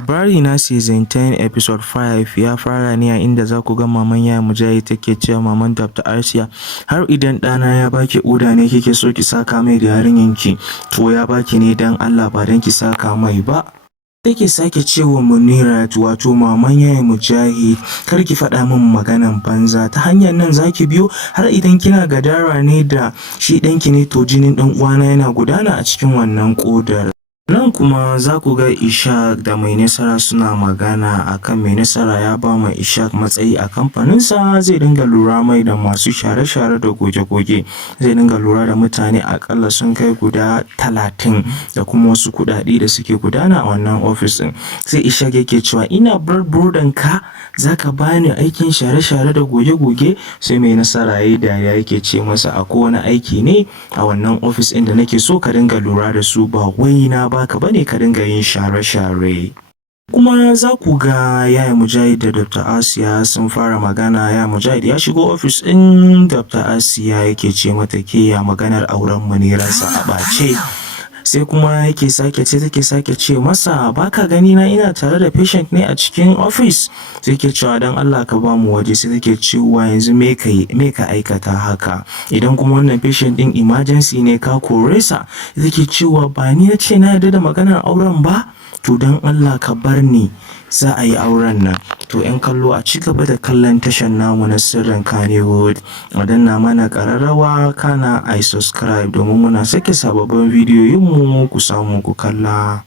Labari na Season 10 Episode 5 ya fara ne a inda za ku ga maman Yaya Mujahid take cewa maman Dr. Asiya, har idan ɗana ya baki oda ne kike so ki saka mai da yarinyanki, to ya baki ne don Allah ba don ki saka mai ba. Take sake cewa Munirat wato maman Yaya Mujahid, kar ki faɗa min maganan banza, ta hanyar nan zaki biyo, har idan kina gadara ne da shi ɗanki ne to jinin ɗan uwana yana gudana a cikin wannan ƙodar. Nan kuma za ku ga Ishaq da Mai Nasara suna magana akan Mai Nasara ya ba ma Ishaq matsayi a kamfaninsa, zai dinga lura mai da masu share-share da goge-goge, zai dinga lura da mutane akalla sun kai guda 30 da kuma wasu kuɗaɗe da suke gudana a wannan ofis ɗin. Sai Ishaq yake cewa ina burdan ka za ka bani aikin share-share da goge-goge. Sai Mai Nasara yayi dariya yake ce masa akwai wani aiki ne a wannan ofis ɗin da nake so ka dinga lura da su, ba wai na baka bane ka dinga yin share-share. Kuma za ku ga Yaya Mujahid da Dr. Asiya sun fara magana. Yaya Mujahid ya shigo ofis ɗin Dr. Asiya yake ce mata ke ya maganar auren Muniransa a ɓace. Sai kuma take sake ce masa baka gani na ina tare da patient ne a cikin office. Sai ke cewa dan Allah ka ba mu waje. Sai take cewa yanzu me ka aikata haka, idan kuma wannan patient din emergency ne ka kore sa. Take cewa ba ni nace na yarda da maganar auren ba, to dan Allah ka bar ni za a yi auren nan. To 'yan kallo a ci gaba da kallon tashar namu na Sirrin Kannywood, a danna mana ƙararrawa kana ai subscribe domin muna sake sababbin bidiyoyinmu ku samu ku kalla.